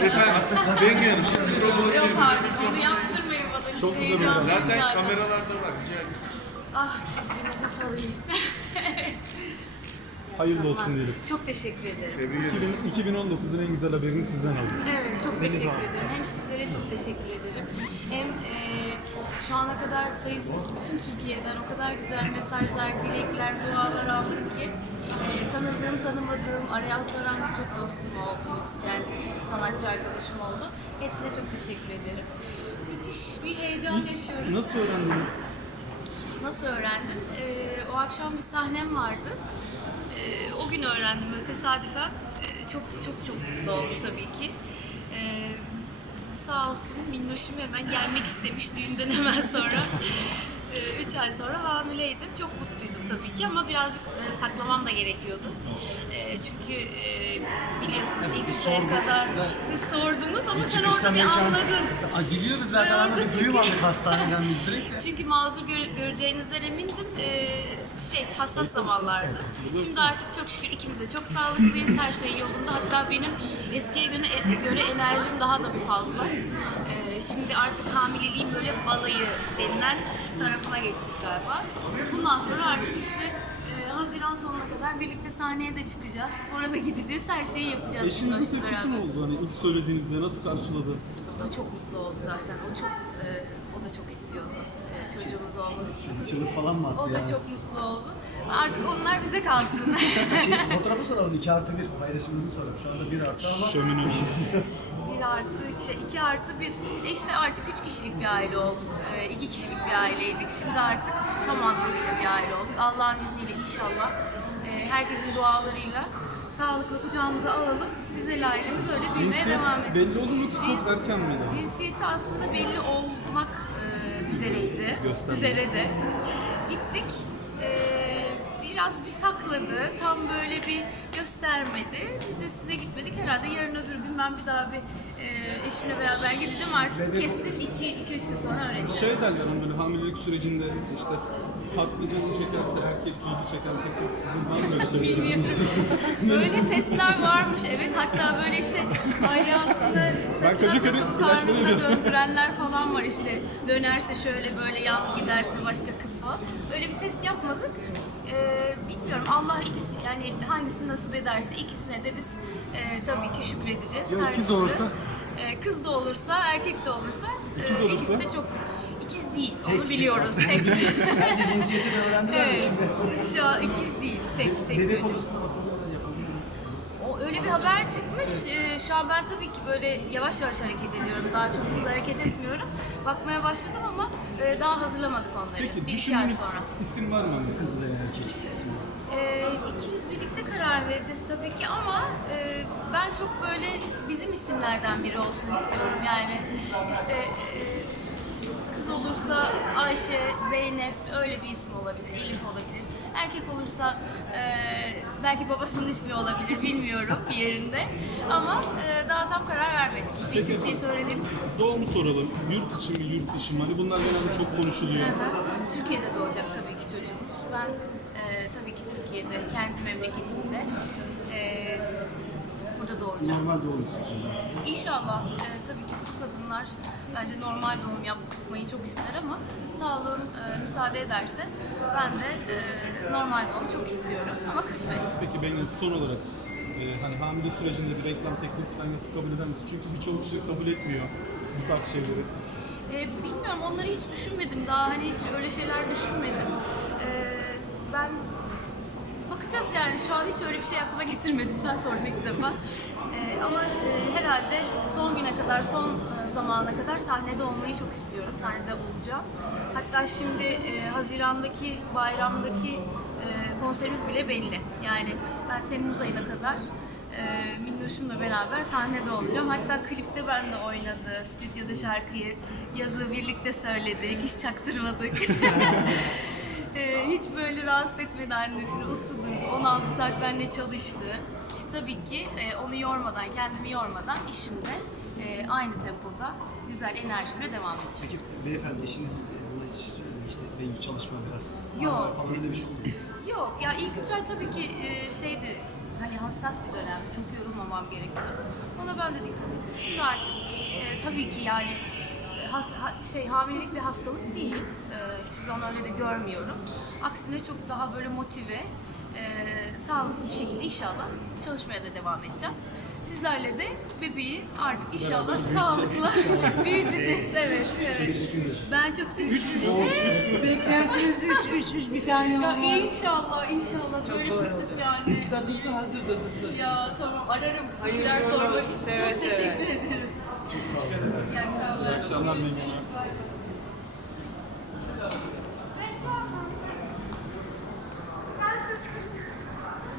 Efendim ben gelmiş. Mikrofonu Yok artık onu yaptırmayın bana. Çok güzel. Zaten kameralarda var. Rica ederim. Ah bir nefes alayım. Hayırlı olsun diyelim. Çok teşekkür ederim. Tebrik ederim. 2019'un en güzel haberini sizden aldım. Evet çok teşekkür ederim. Hem sizlere çok teşekkür ederim. Hem e, şu ana kadar sayısız bütün Türkiye'den o kadar güzel mesajlar, dilekler, dualar aldım ki e, tanıdığım, tanımadığım, arayan soran birçok dostum oldu, müzisyen, sanatçı arkadaşım oldu. Hepsine çok teşekkür ederim. Müthiş bir heyecan yaşıyoruz. Nasıl öğrendiniz? Nasıl öğrendim? Ee, o akşam bir sahnem vardı. Ee, o gün öğrendim böyle tesadüfen. Ee, çok çok çok mutlu oldum tabii ki. Ee, sağ olsun Minnoş'um hemen gelmek istemiş düğünden hemen sonra. 3 ay sonra hamileydim. Çok mutluydum tabii ki ama birazcık e, saklamam da gerekiyordu. E, çünkü e, biliyorsunuz ilk üç aya kadar siz sordunuz ama sen orada bir anladın. Biliyorduk zaten anladık. çünkü- Duyum aldık hastaneden biz direkt. Çünkü mazur gör- göreceğinizden emindim. Şey hassas zamanlardı. Şimdi artık çok şükür ikimiz de çok sağlıklıyız. Her şey yolunda. Hatta benim eskiye göre, göre enerjim daha da bir fazla. Ee, şimdi artık hamileliğin böyle balayı denilen tarafına geçtik galiba. Bundan sonra artık işte e, Haziran sonuna kadar birlikte sahneye de çıkacağız. Spora da gideceğiz. Her şeyi yapacağız. Eşinizin Minnoş'la tepkisi beraber. oldu? Hani ilk söylediğinizde nasıl karşıladı? O da çok mutlu oldu zaten. O çok e, o da çok istiyordu e, olmasını. Çığlık falan mı attı O da yani? çok mutlu oldu. Artık onlar bize kalsın. Şey, fotoğrafı soralım. 2 artı 1 paylaşımınızı soralım. Şu anda 1 artı ama Şömine bir artı, şey, iki artı bir. E işte artık üç kişilik bir aile olduk. E, iki kişilik bir aileydik. Şimdi artık tam anlamıyla bir aile olduk. Allah'ın izniyle inşallah e, herkesin dualarıyla sağlıklı kucağımıza alalım. Güzel ailemiz öyle büyümeye devam etsin. belli oldu mu yoksa çok Cins- erken miydi? Cinsiyeti aslında belli olmak üzereydi. Gösterme. Üzere de. Gittik. E, biraz bir sakladı. Tam böyle bir göstermedi. Biz de üstüne gitmedik. Herhalde yarın öbür gün ben bir daha bir e, eşimle beraber gideceğim. Artık kesin 2-3 gün sonra öğreneceğim. Şey derler hani böyle hamilelik sürecinde işte patlıcanı çekerse erkek, tuzlu çekerse kız. Sizin var mı öyle şeyler? Bilmiyorum. böyle testler varmış evet hatta böyle işte alyasını koca karı takıp ilaçları karnında döndürenler falan var işte dönerse şöyle böyle yan giderse başka kız falan. Öyle bir test yapmadık. Ee, bilmiyorum Allah ikisi yani hangisini nasip ederse ikisine de biz e, tabii ki şükredeceğiz. Ya Her ikiz türlü. olursa? E, kız da olursa erkek de olursa e, İkiz olursa? ikisi de çok ikiz değil Tek, onu tek. biliyoruz tek. bence cinsiyetini öğrendiler mi evet, şimdi? şu an ikiz değil tek tek Bebek çocuk. odasına bakalım. Bir haber çıkmış. Ee, şu an ben tabii ki böyle yavaş yavaş hareket ediyorum. Daha çok hızlı hareket etmiyorum. Bakmaya başladım ama e, daha hazırlamadık onları. Peki bir iki ay düşündüğünüz sonra. isim var mı? hani? Kız veya erkek ismi. Ee, ikimiz birlikte karar vereceğiz tabii ki ama e, ben çok böyle bizim isimlerden biri olsun istiyorum. Yani işte e, kız olursa Ayşe, Zeynep öyle bir isim olabilir, Elif olabilir. Erkek olursa e, belki babasının ismi olabilir bilmiyorum bir yerinde. Ama e, daha tam karar vermedik. Bir cinsiyeti öğrenelim. Doğumu soralım. Yurt içi mi, yurt dışı mı? Hani bunlar genelde çok konuşuluyor. Aha. Türkiye'de doğacak tabii ki çocuğumuz. Ben e, tabii ki Türkiye'de, kendi memleketimde e, Normal doğumlusun şimdi. İnşallah. e, tabii ki bütün kadınlar bence normal doğum yapmayı çok ister ama sağlığım e, müsaade ederse ben de e, normal doğum çok istiyorum ama kısmet. Peki ben son olarak e, hani hamile sürecinde bir reklam teklifi falan nasıl kabul eder misin? Çünkü birçok kişi kabul etmiyor bu tarz şeyleri. E, bilmiyorum onları hiç düşünmedim daha hani hiç öyle şeyler düşünmedim. E, ben bakacağız yani şu an hiç öyle bir şey aklıma getirmedim sen sordun ilk defa. E, ama e, herhalde son güne kadar son e, zamana kadar sahnede olmayı çok istiyorum. Sahnede olacağım. Hatta şimdi e, Haziran'daki bayramdaki e, konserimiz bile belli. Yani ben Temmuz ayına kadar e, Minnoş'umla beraber sahnede olacağım. Hatta klipte benle oynadı. Stüdyoda şarkıyı yazı birlikte söyledik. Hiç çaktırmadık. Hiç böyle rahatsız etmedi annesini. Uslu durdu. 16 saat benimle çalıştı. Tabii ki e, onu yormadan, kendimi yormadan işimde e, aynı tempoda güzel enerjimle devam edeceğim. Peki beyefendi eşiniz e, ona hiç söyledi mi? işte benim çalışma biraz. Yok. Falan öyle bir şey oldu. Yok ya ilk üç ay tabii ki e, şeydi hani hassas bir dönemdi. Çok yorulmamam gerekiyordu. Ona ben de dikkat ettim. Şimdi artık e, tabii ki yani has, ha- şey hamilelik bir hastalık değil. E, hiçbir zaman öyle de görmüyorum. Aksine çok daha böyle motive, e, sağlıklı bir şekilde inşallah çalışmaya da devam edeceğim. Sizlerle de bebeği artık inşallah sağlıklı büyüteceğiz. Evet. evet. Ben çok teşekkür ederim. Beklentimiz 3 3 3 bir tane Ya olmaz. inşallah inşallah böyle kolay fıstık olacak. yani. Dadısı hazır dadısı. Ya tamam ararım. Bir Hayırlı şeyler uğurlu sormak olsun, için. seve Çok seve. teşekkür ederim. İyi